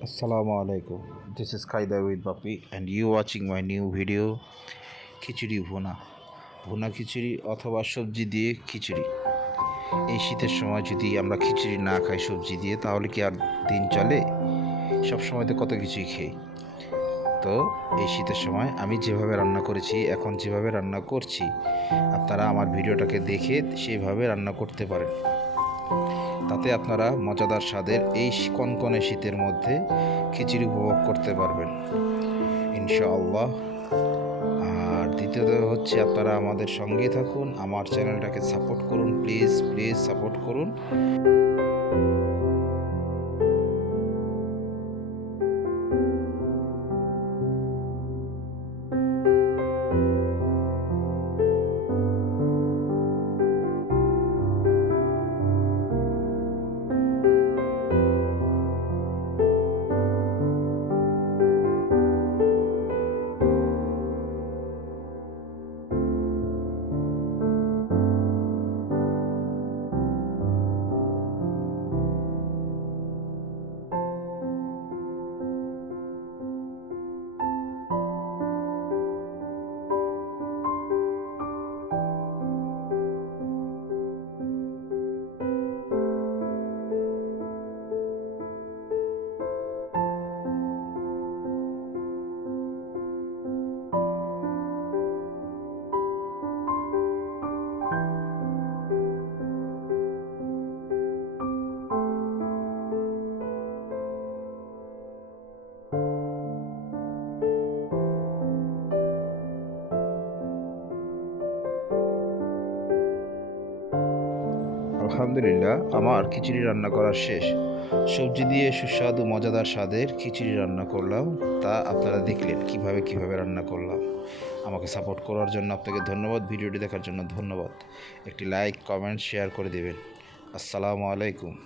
Assalamu alaikum. This is Qaida with Bapi and you watching my new video khichuri bhuna bhuna khichuri অথবা সবজি দিয়ে খিচুড়ি। এই শীতের সময় যদি আমরা খিচুড়ি না খাই, সবজি দিয়ে, তাহলে কি আর দিন চলে? সব সময় তো কত কিছুই খেয়ে। তো এই শীতের সময় আমি যেভাবে রান্না করেছি, এখন যেভাবে রান্না করছি, আপনারা আমার ভিডিওটাকে দেখে সেইভাবে রান্না করতে পারেন। তাতে আপনারা মজাদার স্বাদের এই কনকনে শীতের মধ্যে খিচুড়ি উপভোগ করতে পারবেন। ইনশাআল্লাহ। আর দ্বিতীয়ত হচ্ছে আপনারা আমাদের সঙ্গে থাকুন, আমার চ্যানেলটাকে সাপোর্ট করুন, প্লিজ প্লিজ সাপোর্ট করুন। আলহামদুলিল্লাহ, আমার খিচুড়ি রান্না করা শেষ। সবজি দিয়ে সুস্বাদু, মজাদার স্বাদের খিচুড়ি রান্না করলাম। তা আপনারা দেখলেন কীভাবে কীভাবে রান্না করলাম। আমাকে সাপোর্ট করার জন্য আপনাকে ধন্যবাদ। ভিডিওটি দেখার জন্য ধন্যবাদ। একটি লাইক কমেন্ট শেয়ার করে দেবেন। আসসালামু আলাইকুম।